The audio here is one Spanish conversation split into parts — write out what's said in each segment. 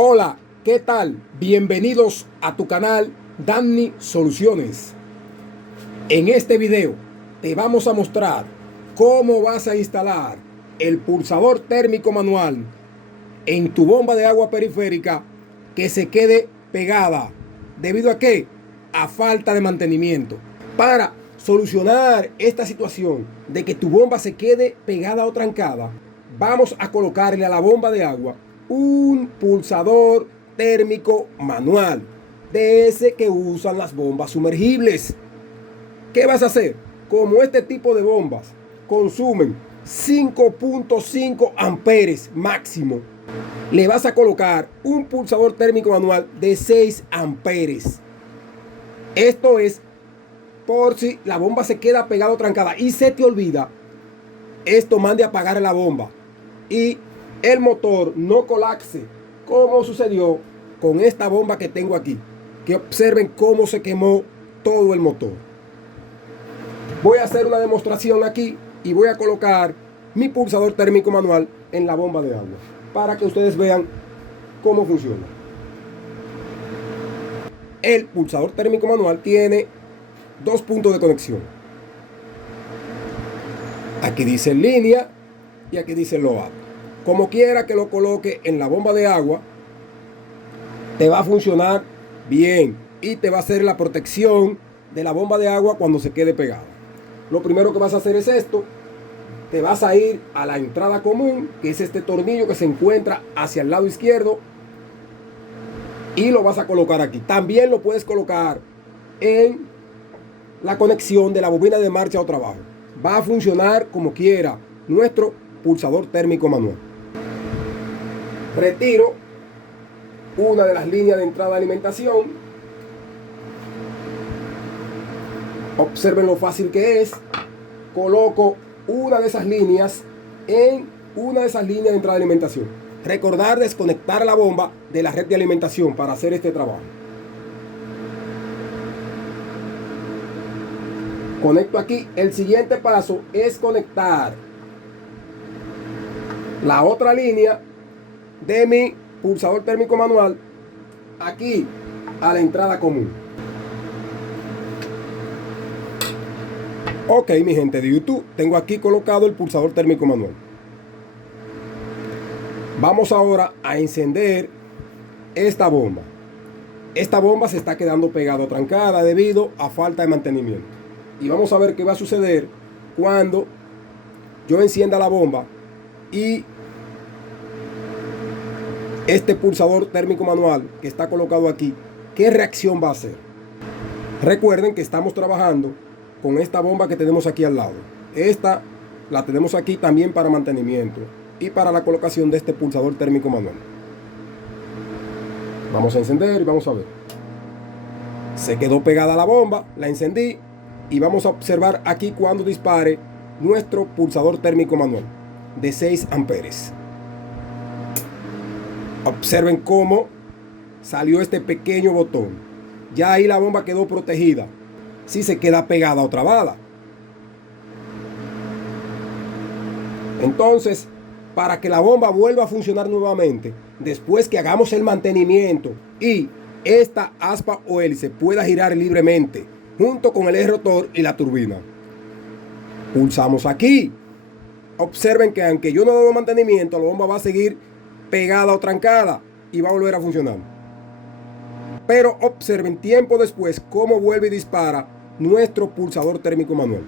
Hola, ¿qué tal? Bienvenidos a tu canal Danny Soluciones. En este video te vamos a mostrar cómo vas a instalar el pulsador térmico manual en tu bomba de agua periférica que se quede pegada. ¿Debido a qué? A falta de mantenimiento. Para solucionar esta situación de que tu bomba se quede pegada o trancada, vamos a colocarle a la bomba de agua un pulsador térmico manual, de ese que usan las bombas sumergibles. ¿Qué vas a hacer? Como este tipo de bombas consumen 5.5 amperes máximo, le vas a colocar un pulsador térmico manual de 6 amperes. Esto es por si la bomba se queda pegada o trancada y se te olvida, esto mande a apagar la bomba y el motor no colapse, como sucedió con esta bomba que tengo aquí. Que observen cómo se quemó todo el motor. Voy a hacer una demostración aquí y voy a colocar mi pulsador térmico manual en la bomba de agua para que ustedes vean cómo funciona. El pulsador térmico manual tiene dos puntos de conexión. Aquí dice en línea y aquí dice load. Como quiera que lo coloque en la bomba de agua, te va a funcionar bien y te va a hacer la protección de la bomba de agua cuando se quede pegada. Lo primero que vas a hacer es esto. Te vas a ir a la entrada común, que es este tornillo que se encuentra hacia el lado izquierdo, y lo vas a colocar aquí. También lo puedes colocar en la conexión de la bobina de marcha o trabajo. Va a funcionar como quiera nuestro pulsador térmico manual. Retiro una de las líneas de entrada de alimentación. Observen lo fácil que es. Coloco una de esas líneas en una de esas líneas de entrada de alimentación. Recordar desconectar la bomba de la red de alimentación para hacer este trabajo. Conecto aquí. El siguiente paso es conectar la otra línea de mi pulsador térmico manual aquí a la entrada común. Ok, mi gente de YouTube, tengo aquí colocado el pulsador térmico manual. Vamos ahora a encender esta bomba. Esta bomba se está quedando pegada o trancada debido a falta de mantenimiento. Y vamos a ver qué va a suceder cuando yo encienda la bomba y este pulsador térmico manual que está colocado aquí, ¿qué reacción va a hacer? Recuerden que estamos trabajando con esta bomba que tenemos aquí al lado. Esta la tenemos aquí también para mantenimiento y para la colocación de este pulsador térmico manual. Vamos a encender y vamos a ver. Se quedó pegada la bomba, la encendí y vamos a observar aquí cuando dispare nuestro pulsador térmico manual de 6 amperes. Observen cómo salió este pequeño botón. Ya ahí la bomba quedó protegida. Si se queda pegada o trabada. Entonces, para que la bomba vuelva a funcionar nuevamente, después que hagamos el mantenimiento y esta aspa o hélice pueda girar libremente, junto con el eje rotor y la turbina, pulsamos aquí. Observen que aunque yo no hago mantenimiento, la bomba va a seguir pegada o trancada y va a volver a funcionar. Pero observen tiempo después cómo vuelve y dispara nuestro pulsador térmico manual.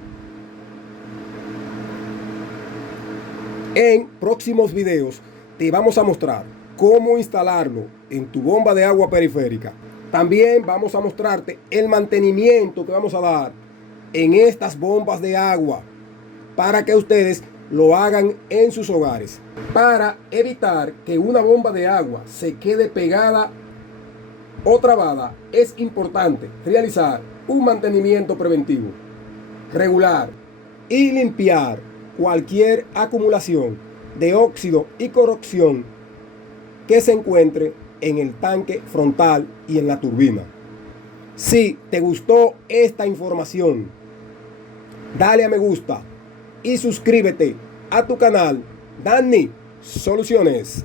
En próximos videos te vamos a mostrar cómo instalarlo en tu bomba de agua periférica. También vamos a mostrarte el mantenimiento que vamos a dar en estas bombas de agua para que ustedes lo hagan en sus hogares. Para evitar que una bomba de agua se quede pegada o trabada, es importante realizar un mantenimiento preventivo, regular y limpiar cualquier acumulación de óxido y corrosión que se encuentre en el tanque frontal y en la turbina. Si te gustó esta información, dale a me gusta y suscríbete a tu canal Danny Soluciones.